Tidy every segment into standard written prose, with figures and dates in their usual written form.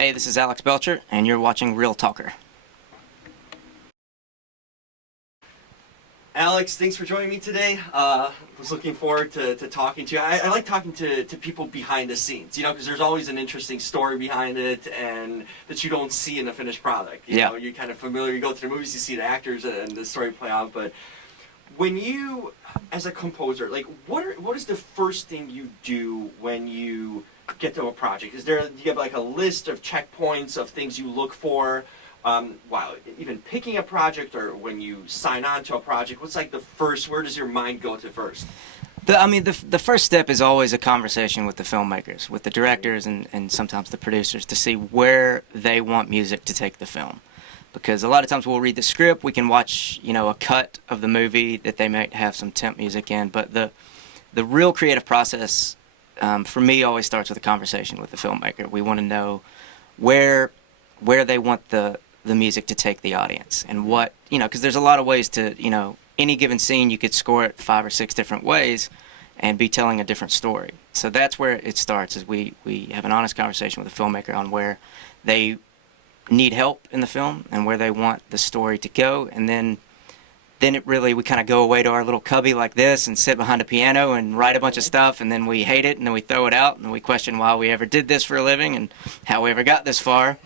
Hey, this is Alex Belcher, and you're watching Real Talker. Alex, thanks for joining me today. Was looking forward to talking to you. I like talking to people behind the scenes, because there's always an interesting story behind it and that you don't see in the finished product. You know, you're kind of familiar, you go to the movies, you see the actors and the story play out, but when you, as a composer, like what is the first thing you do when you get to a project? Do you have like a list of checkpoints of things you look for? Wow, even picking a project or when you sign on to a project, what's like the first, where does your mind go to first? The first step is always a conversation with the filmmakers, with the directors and sometimes the producers to see where they want music to take the film. Because a lot of times we'll read the script, we can watch, a cut of the movie that they might have some temp music in, but the real creative process, for me, always starts with a conversation with the filmmaker. We want to know where they want the music to take the audience and what, because there's a lot of ways to, any given scene you could score it 5 or 6 different ways and be telling a different story. So that's where it starts, is we have an honest conversation with the filmmaker on where they need help in the film and where they want the story to go, and then we kind of go away to our little cubby like this and sit behind a piano and write a bunch of stuff, and then we hate it, and then we throw it out, and then we question why we ever did this for a living and how we ever got this far.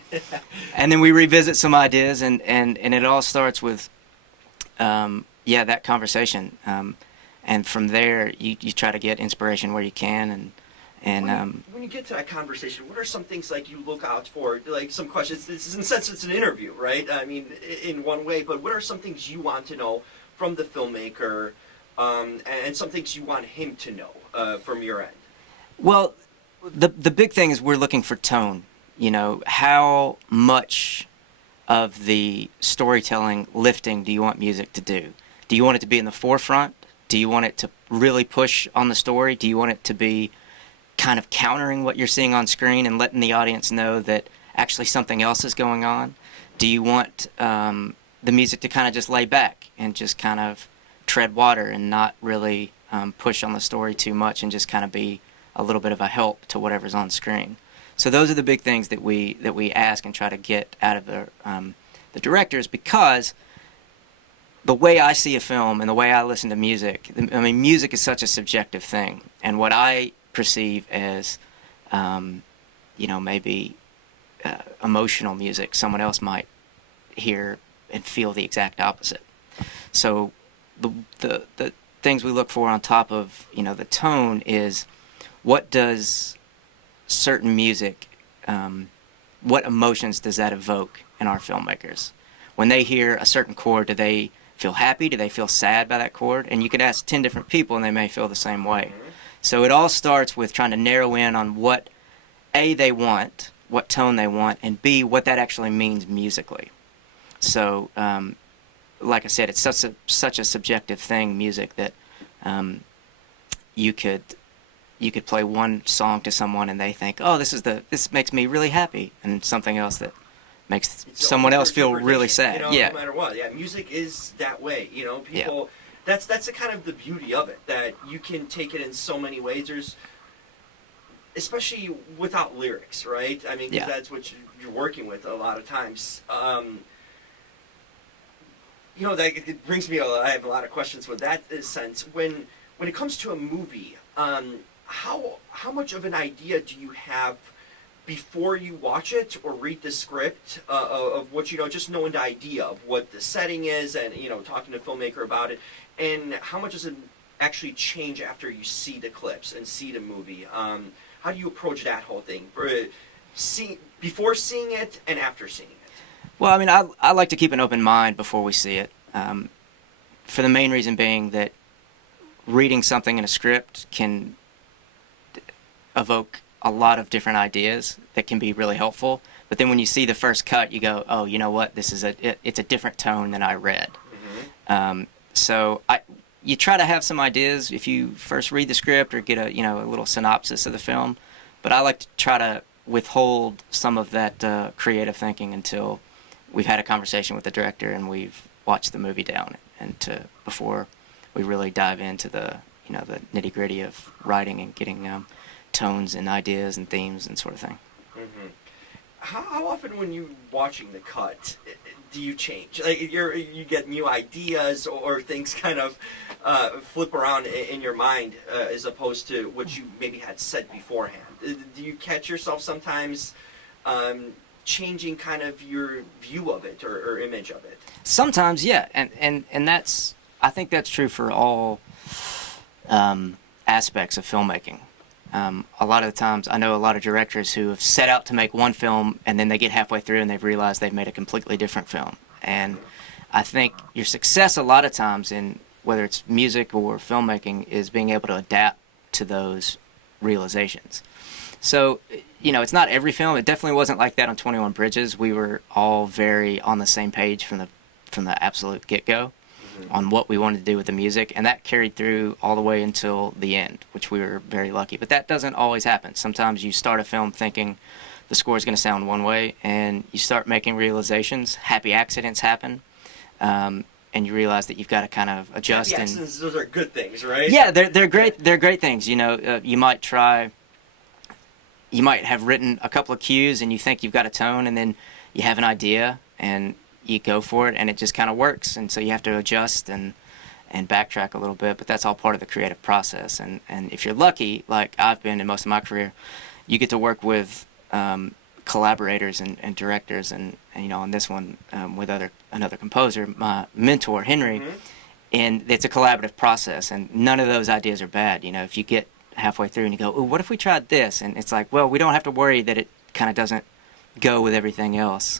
And then we revisit some ideas, and it all starts with, that conversation. And from there, you try to get inspiration where you can, and when you get to that conversation, what are some things like you look out for? Like some questions. This is, in a sense, it's an interview, right? I mean, in one way. But what are some things you want to know from the filmmaker, and some things you want him to know from your end? Well, the big thing is we're looking for tone. How much of the storytelling lifting do you want music to do? Do you want it to be in the forefront? Do you want it to really push on the story? Do you want it to be kind of countering what you're seeing on screen and letting the audience know that actually something else is going on? Do you want the music to kind of just lay back and just kind of tread water and not really push on the story too much and just kind of be a little bit of a help to whatever's on screen? So those are the big things that we ask and try to get out of the directors, because the way I see a film and the way I listen to music, music is such a subjective thing, and what I perceive as, maybe emotional music, someone else might hear and feel the exact opposite. So the things we look for on top of, the tone is, what does certain music, what emotions does that evoke in our filmmakers? When they hear a certain chord, do they feel happy? Do they feel sad by that chord? And you could ask 10 different people and they may feel the same way. So it all starts with trying to narrow in on what A, they want, what tone they want, and B, what that actually means musically. So, like I said, it's such a subjective thing, music, that you could play one song to someone and they think, oh, this makes me really happy, and something else that makes someone else feel really sad. No matter what. Yeah, music is that way. People. Yeah. That's the kind of the beauty of it, that you can take it in so many ways. There's, especially without lyrics, right? I mean, that's what you're working with a lot of times. That it brings me. I have a lot of questions with that sense. When it comes to a movie, how much of an idea do you have before you watch it or read the script of what just knowing the idea of what the setting is, and talking to a filmmaker about it, and how much does it actually change after you see the clips and see the movie? How do you approach that whole thing before seeing it and after seeing it? Well, I like to keep an open mind before we see it, for the main reason being that reading something in a script can evoke a lot of different ideas that can be really helpful. But then when you see the first cut, you go, oh, you know what? It's a different tone than I read. Mm-hmm. So you try to have some ideas if you first read the script or get a little synopsis of the film. But I like to try to withhold some of that creative thinking until we've had a conversation with the director and we've watched the movie down, and before we really dive into the the nitty gritty of writing and getting tones and ideas and themes and sort of thing. Mm-hmm. how often when you watching the cut do you change? Like you get new ideas or things kind of flip around in your mind as opposed to what you maybe had said beforehand. Do you catch yourself sometimes changing kind of your view of it or image of it? Sometimes, yeah, and that's, I think that's true for all aspects of filmmaking. A lot of the times, I know a lot of directors who have set out to make one film and then they get halfway through and they've realized they've made a completely different film. And I think your success a lot of times in whether it's music or filmmaking is being able to adapt to those realizations. So, you know, it's not every film. It definitely wasn't like that on 21 Bridges. We were all very on the same page from the absolute get-go on what we wanted to do with the music, and that carried through all the way until the end, which we were very lucky. But that doesn't always happen. Sometimes you start a film thinking the score is going to sound one way, and you start making realizations. Happy accidents happen, and you realize that you've got to kind of adjust. Happy accidents, those are good things, right? Yeah, they're great. They're great things. You know, you might have written a couple of cues, and you think you've got a tone, and then you have an idea, and you go for it and it just kind of works, and so you have to adjust and backtrack a little bit, but that's all part of the creative process. And if you're lucky, like I've been in most of my career, you get to work with collaborators and directors, and you know, on this one with another composer, my mentor Henry, and it's a collaborative process, and none of those ideas are bad. You know, if you get halfway through and you go, "Ooh, what if we tried this?" And it's like, well, we don't have to worry that it kind of doesn't go with everything else.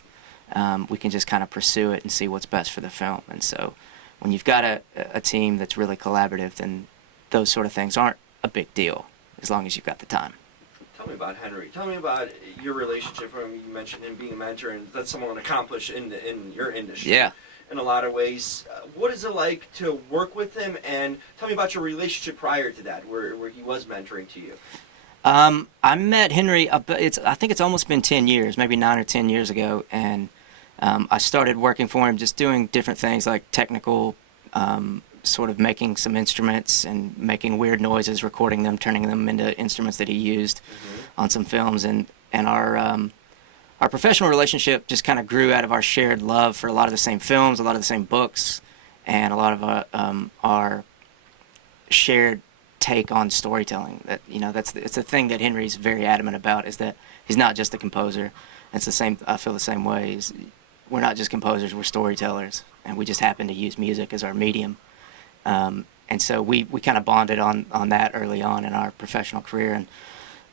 We can just kind of pursue it and see what's best for the film. And so when you've got a team that's really collaborative, then those sort of things aren't a big deal as long as you've got the time. Tell me about Henry. Tell me about your relationship with him. You mentioned him being a mentor, and that's someone accomplished in your industry. Yeah. In a lot of ways. What is it like to work with him? And tell me about your relationship prior to that, where he was mentoring to you. I met Henry, I think it's almost been 10 years, maybe 9 or 10 years ago, and I started working for him, just doing different things like technical, sort of making some instruments and making weird noises, recording them, turning them into instruments that he used on some films, and our professional relationship just kind of grew out of our shared love for a lot of the same films, a lot of the same books, and a lot of our shared take on storytelling. That, you know, it's a thing that Henry's very adamant about, is that he's not just a composer. It's the same. I feel the same way. We're not just composers, we're storytellers, and we just happen to use music as our medium. And so we kind of bonded on that early on in our professional career.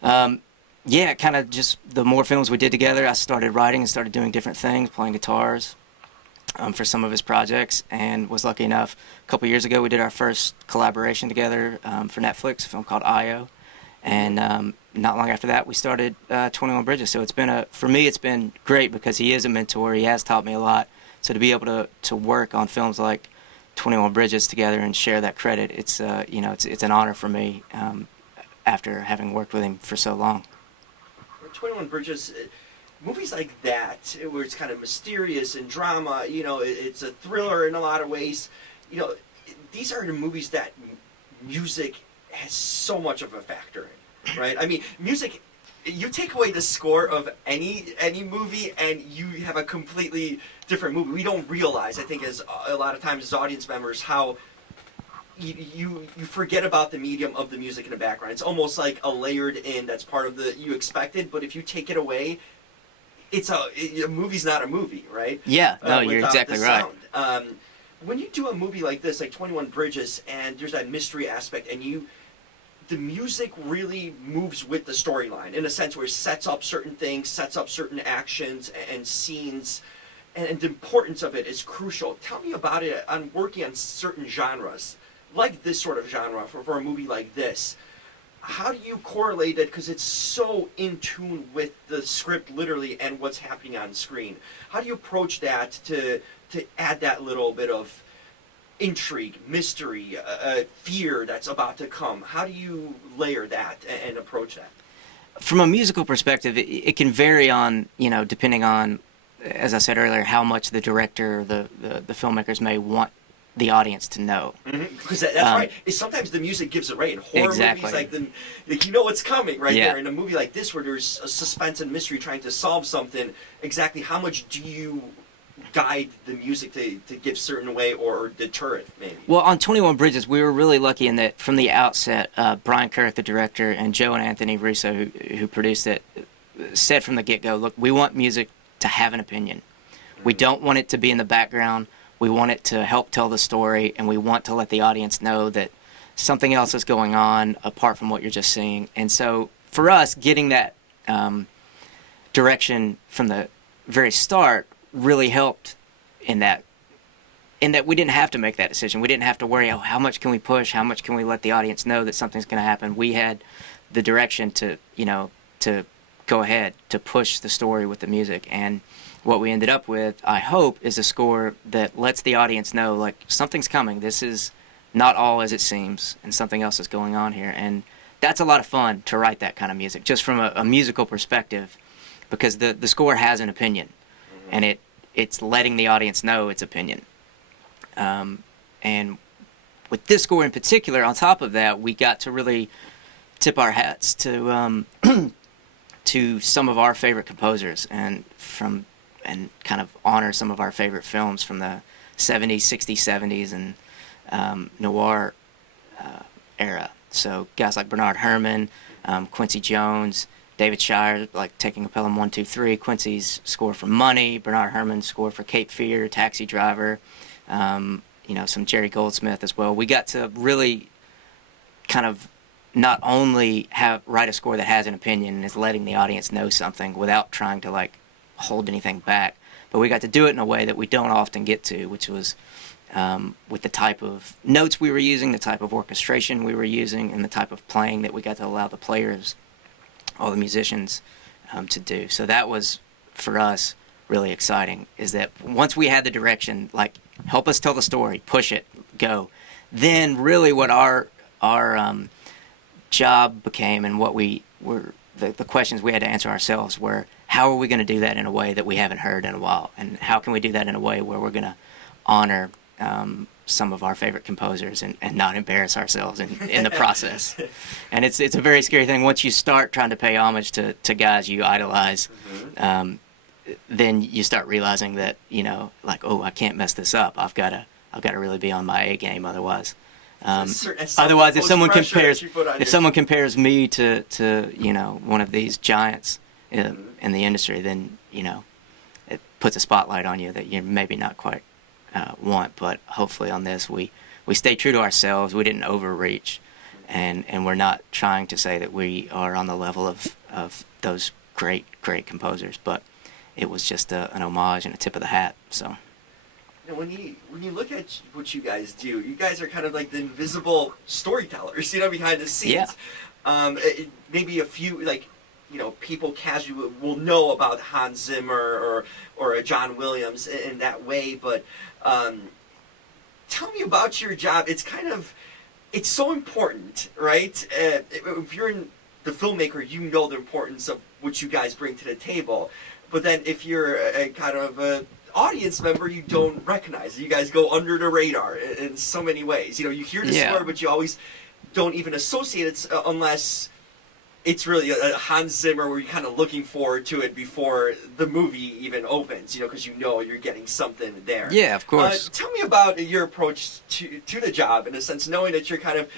And yeah, kind of just the more films we did together, I started writing and started doing different things, playing guitars for some of his projects, and was lucky enough, a couple years ago we did our first collaboration together for Netflix, a film called Io. And not long after that, we started 21 Bridges. So for me, it's been great because he is a mentor. He has taught me a lot. So to be able to work on films like 21 Bridges together and share that credit, it's an honor for me after having worked with him for so long. 21 Bridges, movies like that, where it's kind of mysterious and drama, you know, it's a thriller in a lot of ways. You know, these are the movies that music has so much of a factor in, right? I mean, music, you take away the score of any movie and you have a completely different movie. We don't realize, I think, as a lot of times as audience members, how you forget about the medium of the music in the background. It's almost like a layered in that's part of the you expected, but if you take it away, a movie's not a movie, right? Yeah, no, you're exactly right. When you do a movie like this, like 21 Bridges, and there's that mystery aspect, and the music really moves with the storyline in a sense where it sets up certain things, sets up certain actions and scenes, and the importance of it is crucial. Tell me about it on working on certain genres, like this sort of genre for a movie like this. How do you correlate it, because it's so in tune with the script literally and what's happening on screen? How do you approach that to add that little bit of intrigue, mystery, fear that's about to come? How do you layer that and approach that? From a musical perspective, it can vary on, depending on, as I said earlier, how much the director, the filmmakers may want the audience to know. Because that's right. Sometimes the music gives it away. In horror Exactly. movies, like you know what's coming right Yeah. there. In a movie like this, where there's a suspense and mystery trying to solve something, exactly how much do you guide the music to give certain away or deter it, maybe? Well, on 21 Bridges, we were really lucky in that from the outset, Brian Kirk, the director, and Joe and Anthony Russo, who produced it, said from the get-go, look, we want music to have an opinion. We don't want it to be in the background. We want it to help tell the story, and we want to let the audience know that something else is going on apart from what you're just seeing. And so for us, getting that direction from the very start really helped in that we didn't have to make that decision. We didn't have to worry, how much can we push? How much can we let the audience know that something's going to happen? We had the direction to go ahead, to push the story with the music. And what we ended up with, I hope, is a score that lets the audience know, like, something's coming. This is not all as it seems, and something else is going on here. And that's a lot of fun to write that kind of music, just from a musical perspective, because the score has an opinion, and it's letting the audience know its opinion. And with this score in particular, on top of that, we got to really tip our hats to to some of our favorite composers, and kind of honor some of our favorite films from the 70s, 60s, 70s, and noir era. So guys like Bernard Herrmann, Quincy Jones, David Shire, like Taking a Pelham 1, 2, 3, Quincy's score for Money, Bernard Herrmann's score for Cape Fear, Taxi Driver, some Jerry Goldsmith as well. We got to really kind of not only write a score that has an opinion and is letting the audience know something without trying to like hold anything back, but we got to do it in a way that we don't often get to, which was with the type of notes we were using, the type of orchestration we were using, and the type of playing that we got to allow the players, all the musicians, to do. So that was, for us, really exciting, is that once we had the direction, like, help us tell the story, push it, go, then really what our job became, and what we were, the questions we had to answer ourselves were, how are we going to do that in a way that we haven't heard in a while? And how can we do that in a way where we're going to honor some of our favorite composers and not embarrass ourselves in the process? And it's a very scary thing. Once you start trying to pay homage to guys you idolize, then you start realizing that, like, oh, I can't mess this up. I've got to really be on my A game, otherwise. Otherwise, if someone compares me to one of these giants in the industry, then it puts a spotlight on you that you maybe not quite want. But hopefully on this, we stay true to ourselves. We didn't overreach, and we're not trying to say that we are on the level of those great composers. But it was just an homage and a tip of the hat. So. Now, when you look at what you guys do, you guys are kind of like the invisible storytellers, behind the scenes. Yeah. Maybe a few, people casually will know about Hans Zimmer or a John Williams in that way, but tell me about your job. It's so important, right? If you're the filmmaker, you know the importance of what you guys bring to the table. But then if you're a kind of a audience member, you don't recognize it. You guys go under the radar in so many ways. You hear the score, but you always don't even associate it unless it's really a Hans Zimmer where you're kind of looking forward to it before the movie even opens, because you're getting something there. Yeah, of course. Tell me about your approach to the job, in a sense, knowing that you're kind of,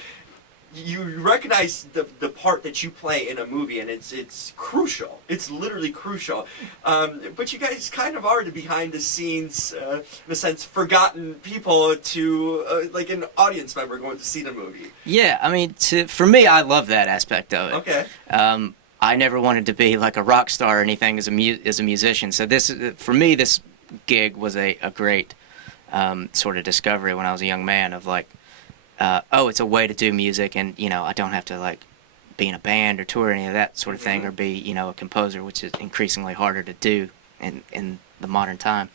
you recognize the part that you play in a movie, and it's crucial. It's literally crucial. But you guys kind of are the behind the scenes, in a sense, forgotten people to like an audience member going to see the movie. Yeah, I mean, for me, I love that aspect of it. Okay. I never wanted to be like a rock star or anything as a musician. So for me, this gig was a great sort of discovery when I was a young man of like, it's a way to do music, and I don't have to like be in a band or tour or any of that sort of thing, or be a composer, which is increasingly harder to do in the modern time.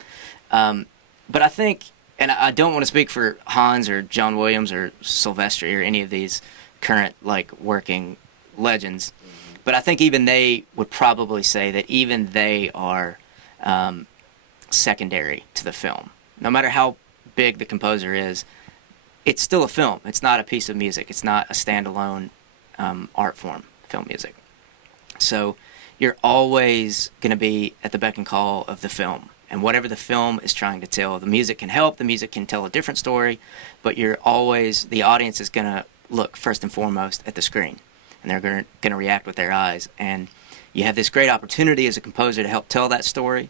But I think, and I don't want to speak for Hans or John Williams or Silvestri or any of these current like working legends, but I think even they would probably say that even they are secondary to the film. No matter how big the composer is, it's still a film. It's not a piece of music. It's not a standalone art form, film music. So you're always going to be at the beck and call of the film. And whatever the film is trying to tell, the music can help, the music can tell a different story, but the audience is going to look first and foremost at the screen. And they're going to react with their eyes. And you have this great opportunity as a composer to help tell that story.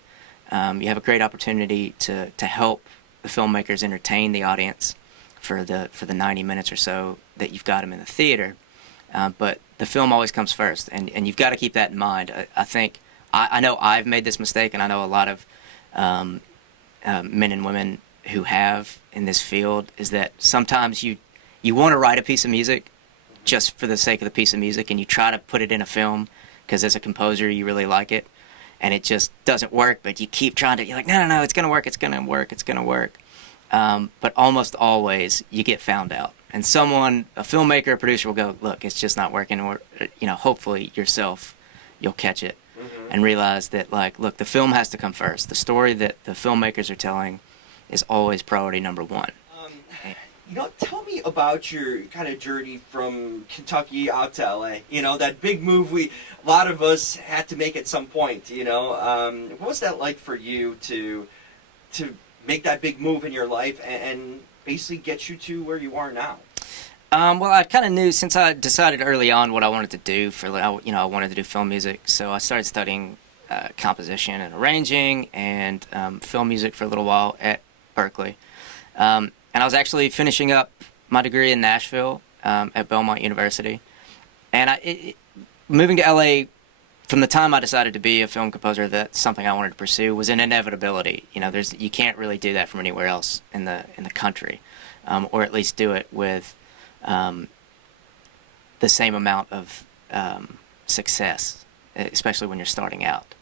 You have a great opportunity to help the filmmakers entertain the audience for the 90 minutes or so that you've got them in the theater. But the film always comes first, and you've got to keep that in mind. I think I know I've made this mistake, and I know a lot of men and women who have in this field, is that sometimes you want to write a piece of music just for the sake of the piece of music, and you try to put it in a film because as a composer you really like it, and it just doesn't work, but you keep trying to, you're like, no, it's going to work, it's going to work, it's going to work. But almost always you get found out. And a filmmaker, a producer will go, look, it's just not working. Or, hopefully yourself, you'll catch it and realize that, look, the film has to come first. The story that the filmmakers are telling is always priority number one. Tell me about your kind of journey from Kentucky out to LA. That big move a lot of us had to make at some point. What was that like for you to make that big move in your life and basically get you to where you are now? Well, I kind of knew since I decided early on what I wanted to do I wanted to do film music. So I started studying composition and arranging and film music for a little while at Berkeley. And I was actually finishing up my degree in Nashville at Belmont University. And moving to LA, from the time I decided to be a film composer, that's something I wanted to pursue, was an inevitability. You can't really do that from anywhere else in the country, or at least do it with the same amount of success, especially when you're starting out.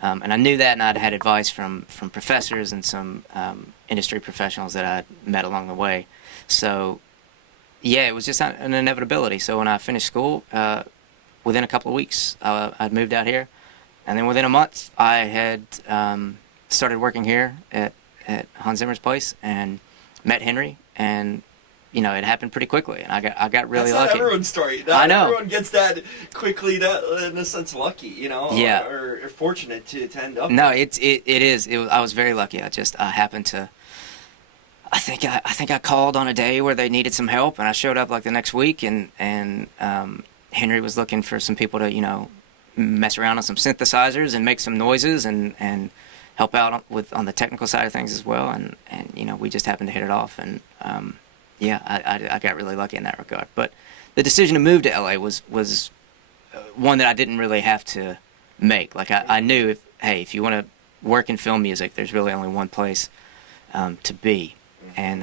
And I knew that, and I'd had advice from professors and some industry professionals that I'd met along the way. So, yeah, it was just an inevitability. So when I finished school, within a couple of weeks, I'd moved out here. And then within a month, I had started working here at Hans Zimmer's place and met Henry. And it happened pretty quickly, and I got really lucky. That's not everyone's story. I know. Everyone gets that quickly, in a sense, lucky, Yeah. or fortunate to end up. No, it is. I was very lucky. I happened to. I think I called on a day where they needed some help, and I showed up the next week, and Henry was looking for some people to mess around on some synthesizers and make some noises and help out on the technical side of things as well, and we just happened to hit it off, and yeah, I got really lucky in that regard. But the decision to move to LA was one that I didn't really have to make. I knew if you want to work in film music, there's really only one place to be, and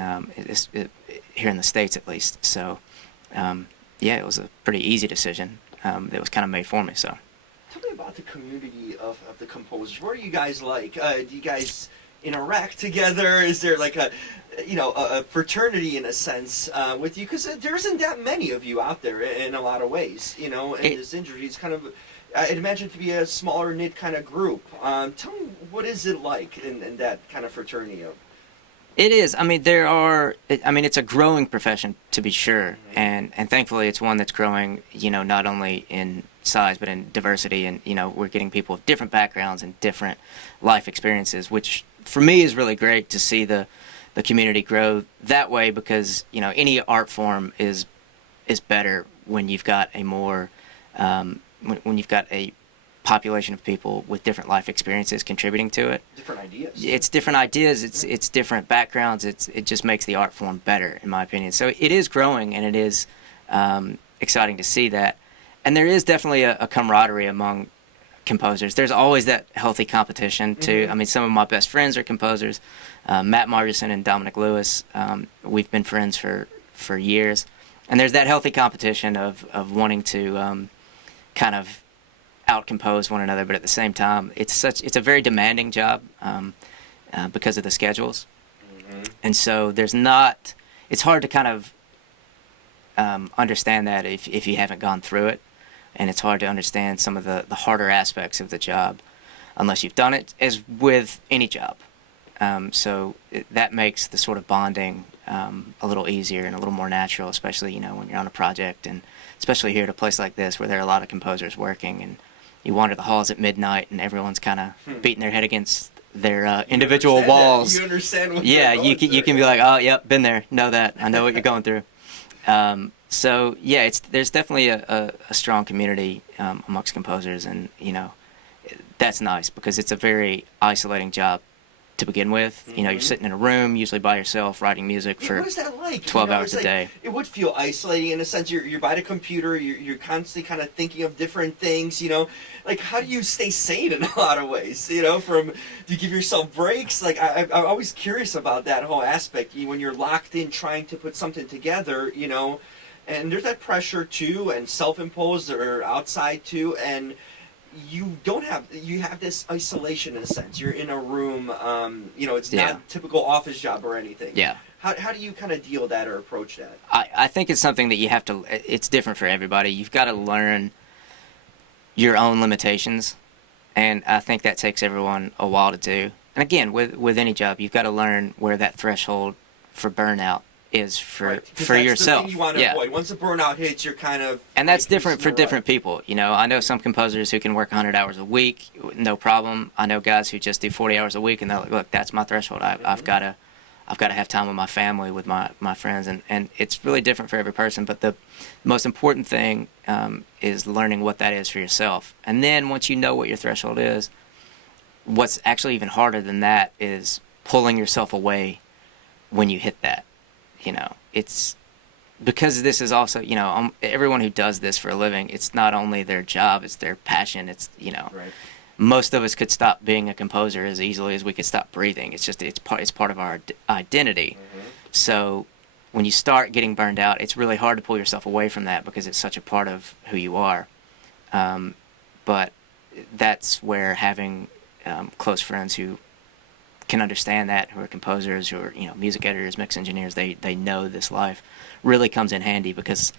here in the States at least. So yeah, it was a pretty easy decision that was kind of made for me. So tell me about the community of the composers. What are you guys like? Do you guys interact together? Is there a fraternity in a sense with you? Because there isn't that many of you out there in a lot of ways. And this industry is kind of, I'd imagine it to be a smaller knit kind of group. Tell me, what is it like in that kind of fraternity of? It is. It's a growing profession, to be sure, and thankfully it's one that's growing. Not only in size but in diversity, and we're getting people with different backgrounds and different life experiences, which for me is really great to see the community grow that way, because any art form is better when you've got a more when you've got a population of people with different life experiences contributing to it. Different ideas. It's different ideas. It's different backgrounds. It just makes the art form better, in my opinion. So it is growing, and it is exciting to see that. And there is definitely a camaraderie among composers. There's always that healthy competition too. Mm-hmm. Some of my best friends are composers. Matt Margerson and Dominic Lewis. We've been friends for years, and there's that healthy competition of wanting to kind of out-compose one another, but at the same time, it's a very demanding job because of the schedules, and so it's hard to kind of understand that if you haven't gone through it, and it's hard to understand some of the harder aspects of the job unless you've done it, as with any job. So that makes the sort of bonding a little easier and a little more natural, especially, you know, when you're on a project, and especially here at a place like this where there are a lot of composers working, and you wander the halls at midnight and everyone's kind of beating their head against their individual walls. You understand what Yeah, they're you going can through. be like, oh, yep, been there, know that, I know what you're going through. So yeah, there's definitely a strong community amongst composers, and you know, that's nice because it's a very isolating job to begin with. You know, you're sitting in a room, usually by yourself, writing music for What is that like? 12 hours it's a like, day. It would feel isolating in a sense. You're by the computer. You're constantly kind of thinking of different things. You know, like how do you stay sane in a lot of ways? You know, do you give yourself breaks? Like I'm always curious about that whole aspect. When you're locked in trying to put something together, you know, and there's that pressure too, and self-imposed or outside too, and you have this isolation in a sense. You're in a room, you know, it's not a typical office job or anything. Yeah. How do you kind of deal with that or approach that? I think it's something that you have to, it's different for everybody. You've got to learn your own limitations, and I think that takes everyone a while to do. And again, with any job, you've got to learn where that threshold for burnout is for Right. 'Cause for that's yourself. the thing you want to avoid. Once the burnout hits, you're kind of... And that's making different for some different people. You know, I know some composers who can work 100 hours a week, no problem. I know guys who just do 40 hours a week, and they're like, look, that's my threshold. I've got to have time with my family, with my friends, and it's really different for every person. But the most important thing is learning what that is for yourself. And then once you know what your threshold is, what's actually even harder than that is pulling yourself away when you hit that. You know, it's because this is also, you know, everyone who does this for a living, it's not only their job, it's their passion. It's, you know, Right. most of us could stop being a composer as easily as we could stop breathing. It's just, it's part of our identity. So when you start getting burned out, it's really hard to pull yourself away from that because it's such a part of who you are. But that's where having close friends who can understand that, who are composers, who are, you know, music editors, mix engineers, they know this life, really comes in handy because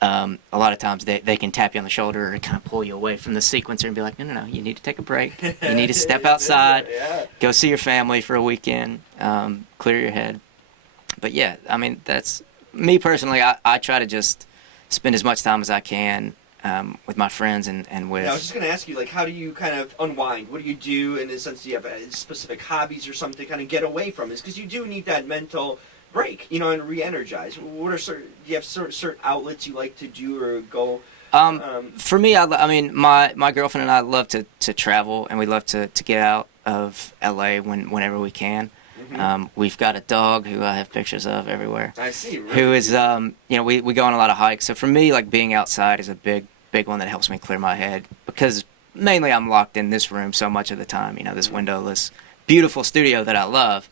a lot of times they can tap you on the shoulder and kind of pull you away from the sequencer and be like, no, you need to take a break. You need to step outside, go see your family for a weekend, clear your head. But yeah, I mean, that's me personally. I try to just spend as much time as I can with my friends and with... Yeah, I was just going to ask you, like, how do you kind of unwind? What do you do in the sense, do you have specific hobbies or something to kind of get away from this? Because you do need that mental break, you know, and re-energize. What are do you have certain outlets you like to do or go? For me, I mean, my girlfriend and I love to travel, and we love to get out of LA whenever we can. We've got a dog who I have pictures of everywhere. I see. Really? Who is, you know, we go on a lot of hikes. So for me, like, being outside is a big one that helps me clear my head, because mainly I'm locked in this room so much of the time, you know, this windowless, beautiful studio that I love.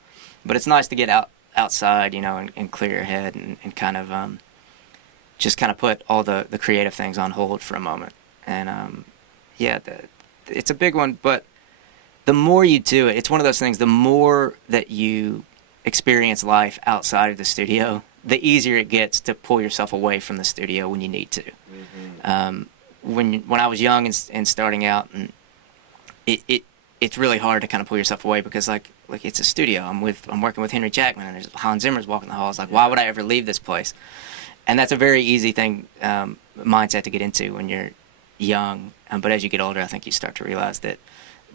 But it's nice to get outside, you know, and clear your head and kind of just kind of put all the creative things on hold for a moment. And yeah, it's a big one, but the more you do it, it's one of those things, the more that you experience life outside of the studio, the easier it gets to pull yourself away from the studio when you need to. When I was young and starting out, and it's really hard to kind of pull yourself away because like it's a studio. I'm working with Henry Jackman, and there's Hans Zimmer's walking the halls. Like, why would I ever leave this place? And that's a very easy thing, mindset to get into when you're young. But as you get older, I think you start to realize that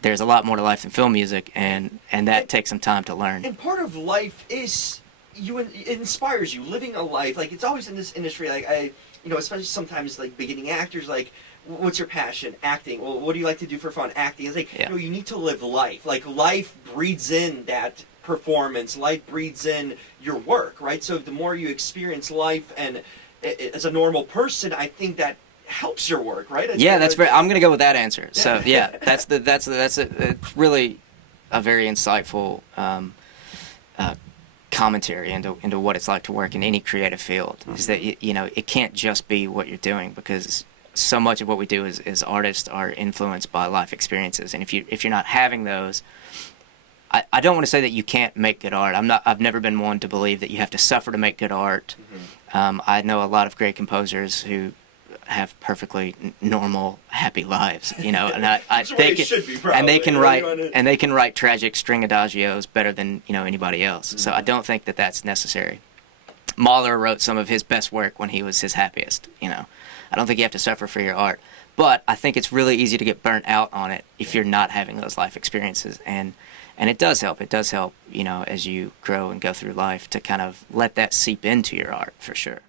there's a lot more to life than film music, and that takes some time to learn. And part of life is it inspires you, living a life. Like, it's always in this industry, like, you know, especially sometimes, like, beginning actors, like, what's your passion? Acting. Well, what do you like to do for fun? Acting. It's like, you know, you need to live life. Like, life breeds in that performance. Life breeds in your work, right? So the more you experience life and as a normal person, I think that helps your work, right? That's very. I'm gonna go with that answer. So yeah, that's it's really a very insightful commentary into what it's like to work in any creative field. Is that you know, it can't just be what you're doing, because so much of what we do as artists are influenced by life experiences, and if you're not having those, I don't want to say that you can't make good art. I've never been one to believe that you have to suffer to make good art. I know a lot of great composers who have perfectly normal, happy lives, you know. And I That's the way it should be, probably. and they can You know, write you wanna- and they can write tragic string adagios better than, you know, anybody else. So I don't think that that's necessary. Mahler wrote some of his best work when he was his happiest, you know. I don't think you have to suffer for your art, but I think it's really easy to get burnt out on it if you're not having those life experiences, and it does help. It does help, you know, as you grow and go through life to kind of let that seep into your art for sure.